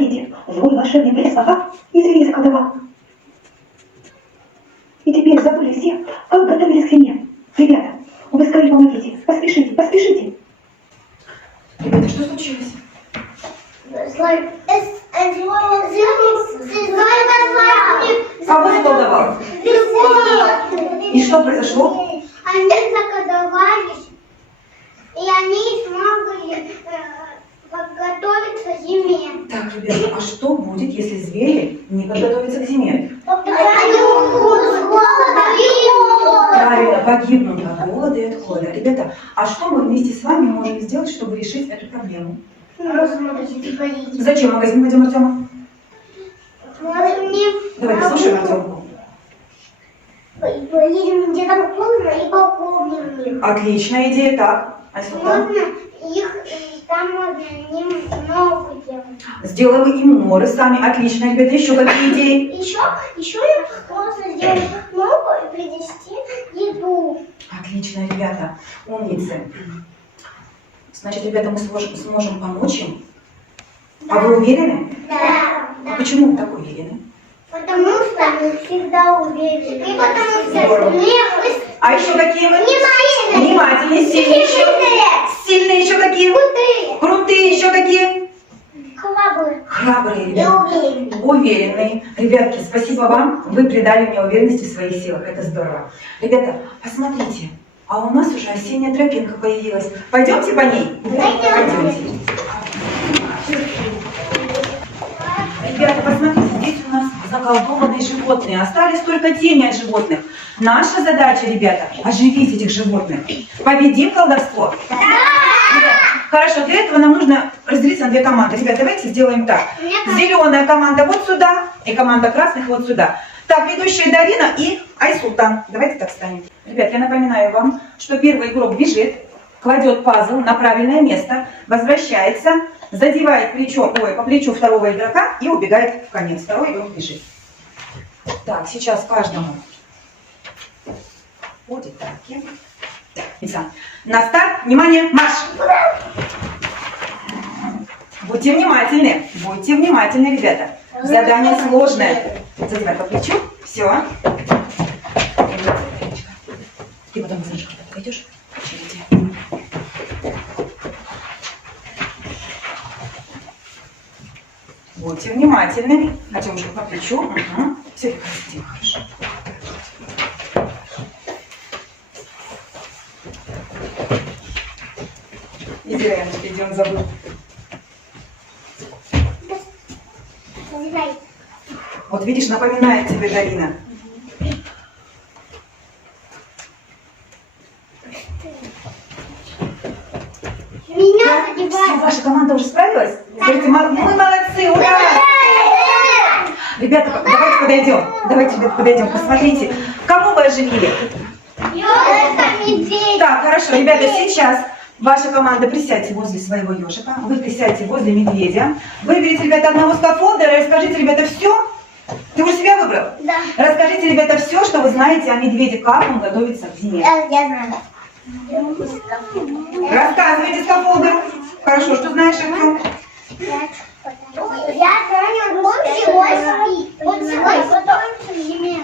победе злой волшебный принц Фафа и зверей заколдовал. И теперь забыли все, как готовились к зиме. Ребята, вы скорее помогите, поспешите, поспешите. Ребята, что случилось? Кого заколдовал? И что произошло? Они заколдовались, и они смогли подготовиться к зиме. Так, ребята, а что будет, если звери не подготовятся к зиме? Они умрут с голода и холода. Правильно, погибнут от голода и от холода. Ребята, а что мы вместе с вами можем сделать, чтобы решить эту проблему? Зачем в магазин пойдем, Артема? Давайте слушаем Артемку. Поедем где там холодно и пополним их. Отличная идея, так. Айсултан? Можно их, там можно им много делать. Сделаем им норы сами. Отлично, ребята. Еще какие идеи? Еще им можно сделать много и принести еду. Отлично, ребята. Умницы. Значит, ребята, мы сможем помочь им. А вы уверены? Да. А почему вы так уверены? Потому что мы всегда уверены. И потому что Здорово. А еще какие вы? Внимательные, сильные еще. Сильные еще какие? Крутые. Крутые еще какие? Храбрые. Храбрые, И ребята. уверенные. Уверенные. Ребятки, спасибо вам. Вы придали мне уверенности в своих силах. Это здорово. Ребята, посмотрите. А у нас уже осенняя тропинка появилась. Пойдемте по ней? Пойдемте. Ребята, посмотрите, здесь у нас заколдованные животные. Остались только тени от животных. Наша задача, ребята, оживить этих животных. Победим колдовство? Да! Ребята, хорошо, для этого нам нужно разделиться на две команды. Ребята, давайте сделаем так. Зеленая команда вот сюда, и команда красных вот сюда. Так, ведущая Дарина и Айсултан. Давайте так станем. Ребят, я напоминаю вам, что первый игрок бежит, кладет пазл на правильное место, возвращается, задевает по плечу второго игрока и убегает в конец. Второй игрок бежит. Так, сейчас каждому будет так. На старт, внимание, марш! Будьте внимательны, ребята. Задание сложное. Задевай по плечу, все. Ты потом знаешь, когда подойдешь, будьте внимательны. Артемушка по плечу. Угу. Все, Дима, хорошо. Иди, Яночка, иди, он забыл. Вот видишь, напоминает тебе Дарина. Меня Все, задевают. ваша команда уже справилась? Скажите, мы молодцы, ура! Ребята, давайте подойдем, посмотрите, кого вы оживили? Ёжика, медведь. Так, хорошо, ребята, сейчас ваша команда присядьте возле своего ежика, вы присядьте возле медведя. Выберите, ребята, одного скафолдера и расскажите, ребята, все. Ты уже себя выбрал? Да. Расскажите, ребята, все, что вы знаете о медведе, как он готовится к зиме. Я знаю. Рассказывайте, скафолдер. Хорошо, что знаешь, Артем? Я знаю, он сегодня спит. Он сегодня готовится к зиме.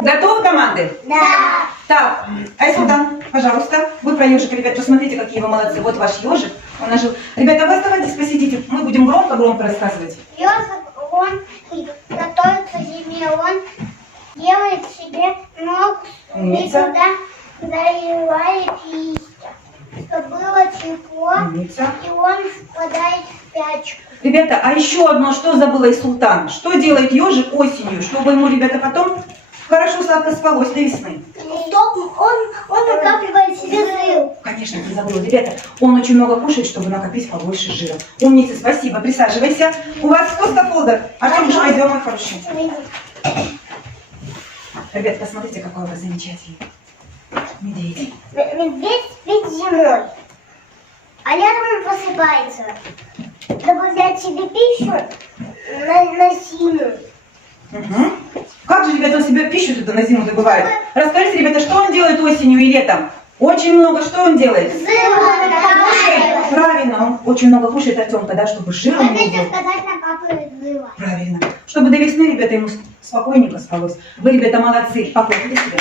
Готовы команды? Да. Так, Айсултан, пожалуйста, вы про ежика, ребят, посмотрите, какие вы молодцы. Вот ваш ежик, он ожил. Ребята, вы оставайтесь, посидите, мы будем громко-громко рассказывать. Ёжик, он готовится к зиме, он делает себе ног и Умница. туда заливает листья, чтобы было тепло, Умница. и он впадает в спячку. Ребята, а еще одно, что забыла Айсултан? Что делает ежик осенью, чтобы ему, ребята, потом хорошо сладко спалось до весны? Он накапливает себе жир. Конечно, не забыла. Ребята, он очень много кушает, чтобы накопить побольше жира. Умница, спасибо. Присаживайся. У вас кто скафолдер? Артем, уже пойдем, мой хороший. Ребята, посмотрите, какой у вас замечательный медведь. Медведь спит зимой, а летом он просыпается. Добавлять себе пищу на зиму. Угу. Как же, ребята, он себе пищу туда на зиму добывает? Расскажите, ребята, что он делает осенью и летом? Очень много. Что он делает? Зыло. Правильно, он очень много кушает, Артемка, да, чтобы жир не Хотите был. сказать, накапывает зыло. Правильно. Чтобы до весны, ребята, ему спокойненько спалось. Вы, ребята, молодцы. Похлопайте себя.